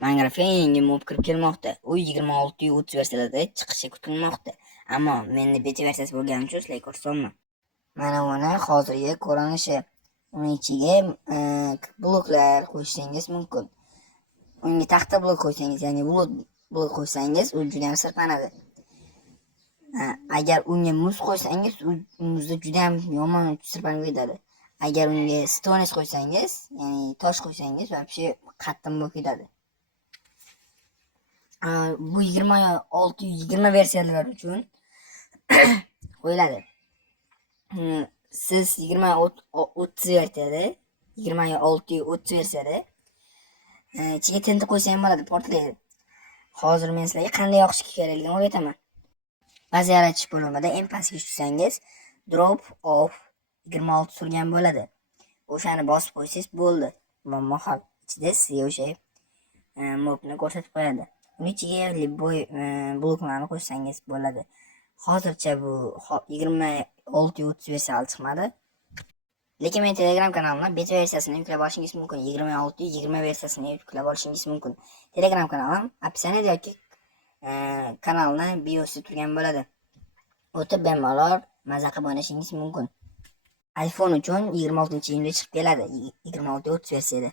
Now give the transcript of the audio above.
Minecraftga yangi mob kirib kelmoqda. U 26.30 versiyasida chiqishi kutilmoqda. Ammo menda beta versiyasi bo'lgani uchun sizlarga ko'rsataman. Mana buni hozirgi ko'rinishi. Uning ichiga bloklar qo'shishingiz mumkin. Unga taxta blok qo'ysangiz, ya'ni blok qo'ysangiz, u juda ham sirpanadi. Agar unga muz qo'ysangiz, u muzda juda ham yomon sirpanib ketadi. Agar unga stones qo'ysangiz, ya'ni tosh qo'ysangiz, вообще qattiq bo'lib ketadi. Bu 26-20 versiyalar uchun qo'yiladi. Siz 20-30 versiyada, 26-30 versiyada ichiga tinta qo'ysa ham bo'ladi, portlaydi. Hozir men sizlarga qanday yoqish kerakligini o'rgataman. Baza yaratish bo'limida eng pastga tushsangiz, drop off 26 surgan bo'ladi. O'shani bosib qo'ysangiz bo'ldi. Mahal ichida sizga o'sha mobni ko'rsatib qo'yadi. Uning ichiga libboy bloklarni qo'ysangiz bo'ladi. Hozircha bu 26-30 versiyasi chiqmadi. Lekin men Telegram kanalimda beta versiyasini yuklab olishingiz mumkin. 26-20 versiyasini yuklab olishingiz mumkin. Telegram kanalim opsiyonida yoki kanalni biosida turgan bo'ladi. O'tib bemalol maza qilib o'ynashingiz mumkin. iPhone uchun 26-iyunda chiqib keladi, 26-30 versiyada.